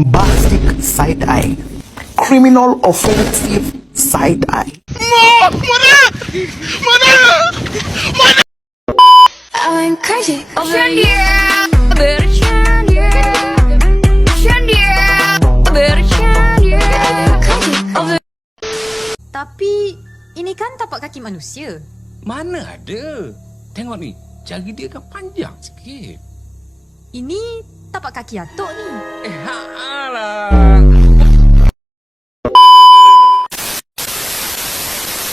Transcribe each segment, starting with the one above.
bombastic side eye, criminal offensive side eye. I went crazy over you. Tapi ini kan tapak kaki manusia. Mana ada? Tengok ni, jari dia kan panjang sikit. Ini tapak kaki atuk ni. Alah.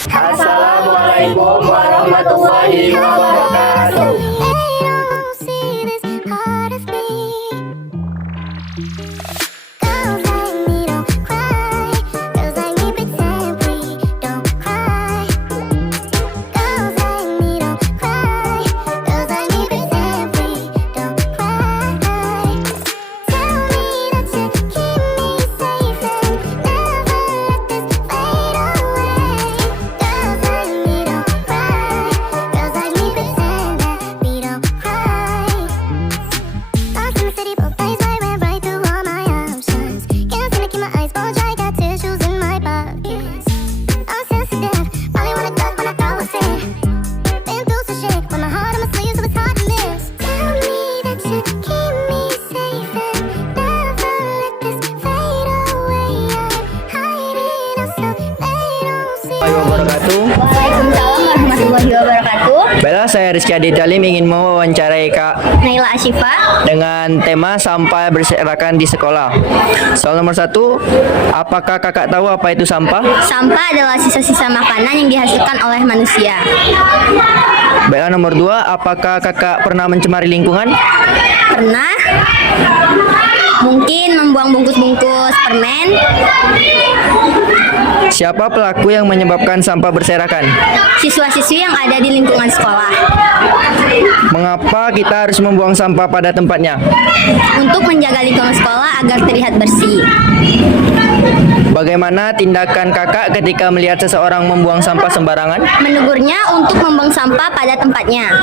Assalamualaikum warahmatullahi wabarakatuh. Waalaikumsalam warahmatullahi wabarakatuh. Baiklah, saya Rizky Aditya Lim ingin mewawancarai Kak Naila Asyifa. dengan tema sampah berserakan di sekolah. Soal nomor 1, apakah kakak tahu apa itu sampah? Sampah adalah sisa-sisa makanan yang dihasilkan oleh manusia. Baiklah, nomor 2, apakah kakak pernah mencemari lingkungan? Pernah mungkin membuang bungkus-bungkus permen. Siapa pelaku yang menyebabkan sampah berserakan? Siswa-siswi yang ada di lingkungan sekolah. Mengapa kita harus membuang sampah pada tempatnya? Untuk menjaga lingkungan sekolah agar terlihat bersih. Bagaimana tindakan kakak ketika melihat seseorang membuang sampah sembarangan? Menegurnya untuk membuang sampah pada tempatnya.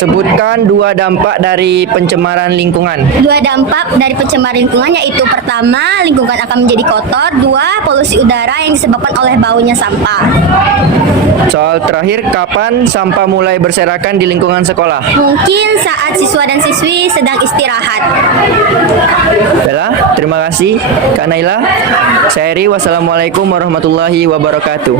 Sebutkan 2 dampak dari pencemaran lingkungan. 2 dampak dari pencemaran lingkungan yaitu pertama, lingkungan akan menjadi kotor. 2, polusi udara yang disebabkan oleh baunya sampah. Soal terakhir, kapan sampah mulai berserakan di lingkungan sekolah? Mungkin saat siswa dan siswi sedang istirahat. Baiklah, terima kasih Kak Naila. Saya Eri, wassalamualaikum warahmatullahi wabarakatuh.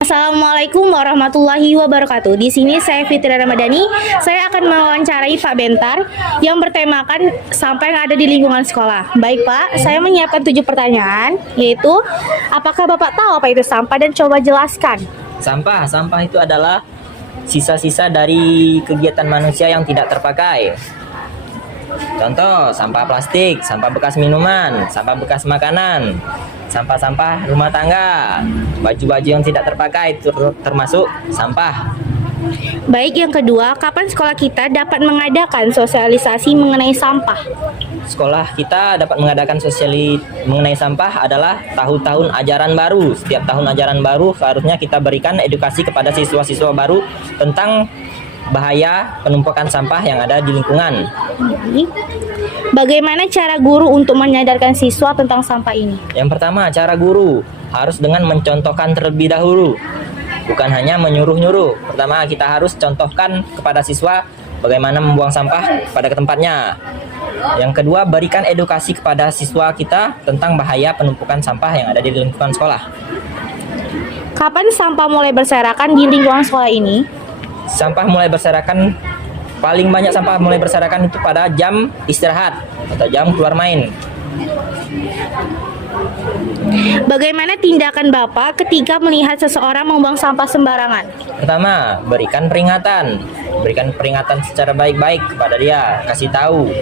Assalamualaikum warahmatullahi wabarakatuh. Di sini saya Fitri Ramadhani. Saya akan mewawancarai Pak Bentar yang bertemakan sampah yang ada di lingkungan sekolah. Baik Pak, saya menyiapkan 7 pertanyaan, yaitu apakah Bapak tahu apa itu sampah dan coba jelaskan. Sampah itu adalah sisa-sisa dari kegiatan manusia yang tidak terpakai. Contoh, sampah plastik, sampah bekas minuman, sampah bekas makanan, sampah-sampah rumah tangga, baju-baju yang tidak terpakai itu termasuk sampah. Baik, yang kedua, kapan sekolah kita dapat mengadakan sosialisasi mengenai sampah? Sekolah kita dapat mengadakan sosialisasi mengenai sampah adalah tahun-tahun ajaran baru. Setiap tahun ajaran baru seharusnya kita berikan edukasi kepada siswa-siswa baru tentang bahaya penumpukan sampah yang ada di lingkungan. Bagaimana cara guru untuk menyadarkan siswa tentang sampah ini? Yang pertama, cara guru harus dengan mencontohkan terlebih dahulu, bukan hanya menyuruh-nyuruh. Pertama, kita harus contohkan kepada siswa bagaimana membuang sampah pada tempatnya. Yang kedua, berikan edukasi kepada siswa kita tentang bahaya penumpukan sampah yang ada di lingkungan sekolah. Kapan sampah mulai berserakan di lingkungan sekolah ini? Sampah mulai berserakan, paling banyak sampah mulai berserakan itu pada jam istirahat atau jam keluar main. Bagaimana tindakan Bapak ketika melihat seseorang membuang sampah sembarangan? Pertama, berikan peringatan secara baik-baik kepada dia, kasih tahu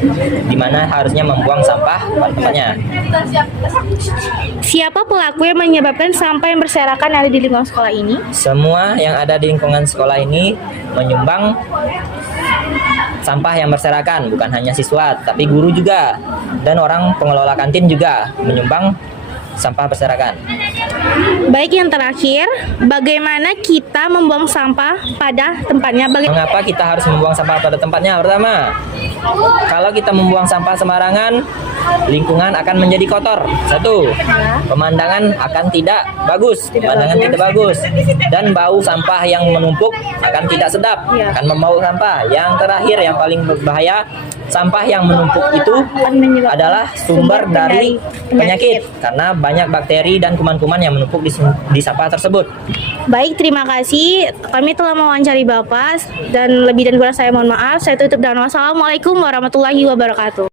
di mana harusnya membuang sampah pada tempatnya. Siapa pelaku yang menyebabkan sampah yang berserakan ada di lingkungan sekolah ini? Semua yang ada di lingkungan sekolah ini menyumbang sampah yang berserakan, bukan hanya siswa, tapi guru juga dan orang pengelola kantin juga menyumbang sampah berserakan. Baik, yang terakhir, bagaimana kita membuang sampah pada tempatnya? Mengapa kita harus membuang sampah pada tempatnya? Pertama, kalau kita membuang sampah sembarangan, lingkungan akan menjadi kotor. Satu, pemandangan akan tidak bagus, dan bau sampah yang menumpuk akan tidak sedap, akan membau sampah. Yang terakhir, yang paling berbahaya, sampah yang menumpuk itu adalah sumber dari penyakit karena banyak bakteri dan kuman-kuman yang menumpuk di sampah tersebut. Baik, terima kasih. Kami telah mewawancari Bapak dan lebih dan kurang saya mohon maaf. Saya tutup dengan wassalamualaikum warahmatullahi wabarakatuh.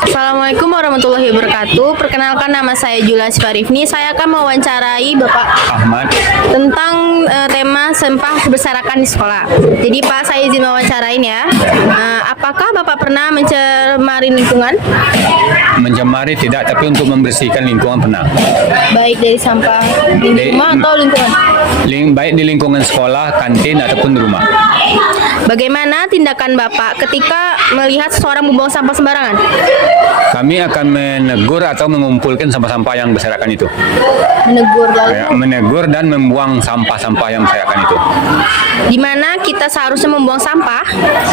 Assalamualaikum warahmatullahi wabarakatuh. Perkenalkan, nama saya Jula Siparifni. Saya akan mewawancarai Bapak Ahmad. tentang tema sampah berserakan di sekolah. Jadi Pak, saya izin mewawancarain ya. Apakah Bapak pernah mencemari lingkungan? Mencemari tidak, tapi untuk membersihkan lingkungan pernah. Baik dari sampah di rumah atau lingkungan? Baik di lingkungan sekolah, kantin, ataupun di rumah. Bagaimana tindakan Bapak ketika melihat seseorang membuang sampah sembarangan? Kami akan menegur atau mengumpulkan sampah-sampah yang berserakan itu. Menegur lalu? Menegur dan membuang sampah-sampah yang berserakan itu. Di mana kita seharusnya membuang sampah?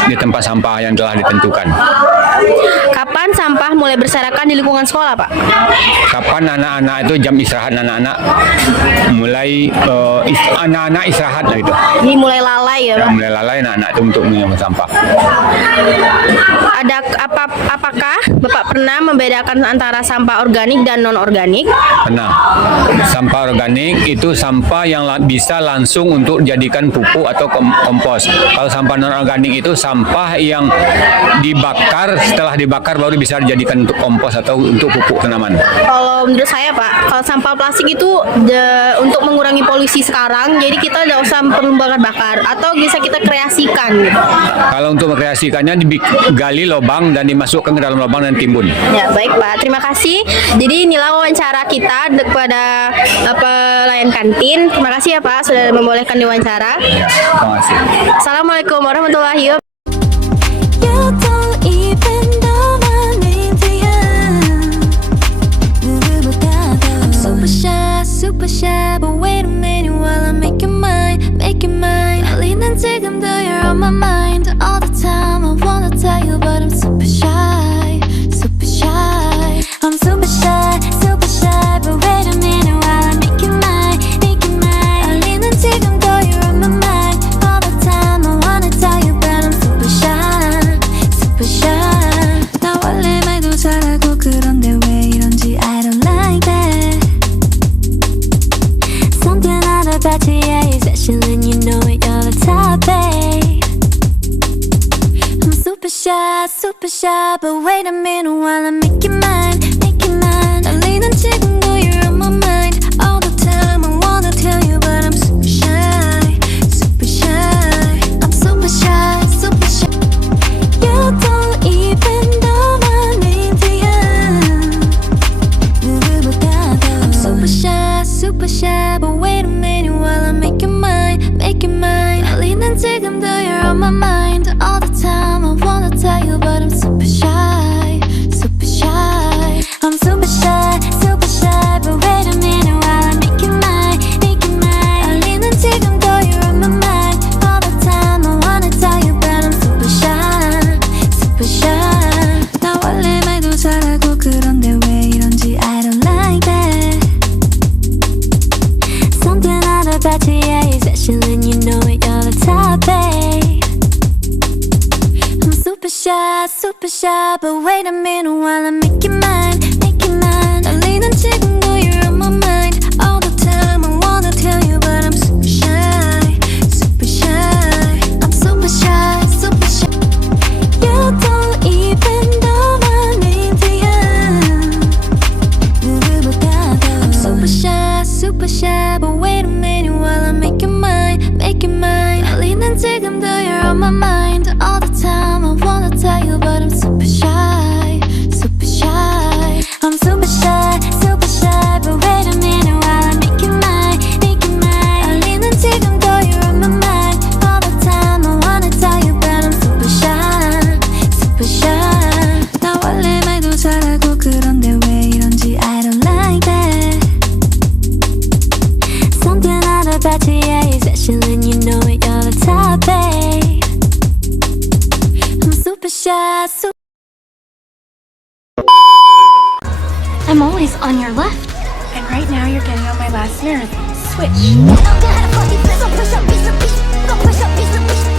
Di tempat sampah yang telah ditentukan. Kapan sampah mulai berserakan di lingkungan sekolah, Pak? Kapan anak-anak itu jam istirahat anak-anak mulai anak-anak istirahat lah itu. Ini mulai lalai ya, Pak? Mulai lalai anak-anak itu untuk mengambil sampah. Apakah Bapak pernah membedakan antara sampah organik dan non-organik? Pernah. Sampah organik itu sampah yang bisa langsung untuk dijadikan pupuk atau kompos. Kalau sampah non-organik itu sampah yang dibakar, setelah dibakar baru bisa dijadikan untuk kompos atau untuk pupuk tanaman. Kalau menurut saya, Pak, kalau sampah plastik itu untuk mengurangi polusi sekarang, jadi kita tidak usah perlu bakar-bakar atau bisa kita kreasikan. Gitu. Kalau untuk mengkreasikannya digali lubang dan dimasukkan ke dalam lubang dan timbun. Ya, baik Pak, terima kasih. Jadi inilah wawancara kita kepada pelayan kantin. Terima kasih ya Pak sudah membolehkan diwawancara. Ya, terima kasih. Assalamualaikum warahmatullahi wabarakatuh. You don't even know my name, I'm super shy, but wait a minute while I make your mind. 떨리는 지금도 you're on my mind all the time. I wanna tell you, but I'm super shy. I'm super shy, but wait a minute while I make your mind. 떨리는 지금도 you're on my mind all the time. I wanna tell you, but I'm super shy. 나 원래 말도 잘하고 그런데 왜 이런지 I don't like that. Something out about you, yeah, you're special and you know it, you're the top, babe. I'm super shy, but wait a minute while I make your mind. 떨리는 지금도 you're on my mind all the time. I wanna tell you, but I'm super shy. I'm super shy. You don't even know my name, 누구보다도 I'm super shy, but wait a minute while I make your mind. 떨리는 지금도 you're on my mind all the time. I wanna tell you, but I'm super shy. I'm super shy, but wait a minute while I make your mind. 떨리는 지금도 you're on my mind all the time. I wanna tell you, but I'm super shy. 나 원래 말도 잘하고 그런데 왜 이런지 I don't like that. Something out about you, yeah, you're special and you know it, you're the top, babe. I'm super shy, but wait a minute while I make your mind. 떨리는 지금도 you're on my mind all the time. I wanna tell you, but I'm super shy. I'm super shy. You don't even know my name, 누구보다도 I'm super shy, but wait a minute while I make your mind. 떨리는 지금도 you're on my mind all the time. I wanna tell you, but I'm super shy. I'm super shy, but wait a minute while I make your mind. 떨리는 지금도 you're on my mind all the time. I wanna tell you, but I'm super shy. special and you know it, you're the type, babe. I'm super shy, I'm always on your left. And right now you're getting on my last nerve. Switch. I'm gonna fuck you, so push up, piece of piece. Go push up, piece of piece.